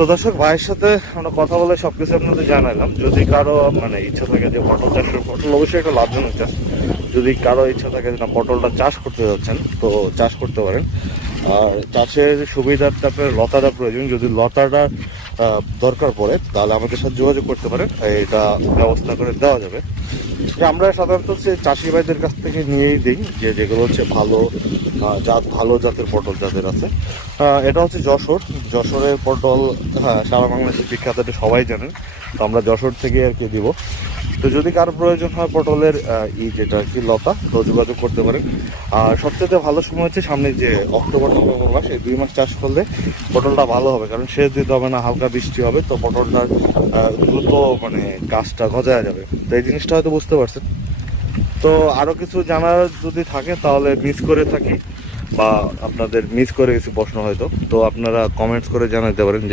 তো দর্শক ভাইয়ের সাথে আমরা কথা বলে সবকিছু আপনাদের জানালাম। যদি কারো মানে ইচ্ছা থাকে যে পটল চাষের, পটল অবশ্যই একটা লাভজনক চাষ। যদি কারো ইচ্ছা থাকে যে না পটলটা চাষ করতে যাচ্ছেন তো চাষ করতে পারেন। আর চাষের সুবিধার্থে আপনার লতাটা প্রয়োজন। যদি লতাটা দরকার পড়ে তাহলে আমাদের সাথে যোগাযোগ করতে পারেন, এটা ব্যবস্থা করে দেওয়া যাবে। আমরা সাধারণত হচ্ছে চাষি ভাইদের কাছ থেকে নিয়েই দিই, যেগুলো হচ্ছে ভালো ভালো জাতের পটল যাদের আছে। এটা হচ্ছে যশোরের পটল। হ্যাঁ, সারা বাংলাদেশের বিখ্যাত, এটা সবাই জানেন। তো আমরা যশোর থেকে আর কি দিব। তো যদি কারো প্রয়োজন হয় পটলের যেটা আর কি লতা, তো যোগাযোগ করতে পারেন। আর সবচেয়ে ভালো সময় হচ্ছে সামনে যে অক্টোবর নভেম্বর মাস, এই 2 মাস চাষ করলে পটলটা ভালো হবে, কারণ সেচ দিতে হবে না, হালকা বৃষ্টি হবে, তো পটলটার দ্রুত মানে গাছটা গজায় যাবে। তো এই জিনিসটা হয়তো বুঝতে পারছেন। তো আরও কিছু জানার যদি থাকে তাহলে মিস করে থাকি বা আপনাদের মিস করে কিছু প্রশ্ন হয়তো, তো আপনারা কমেন্টস করে জানাতে পারেন।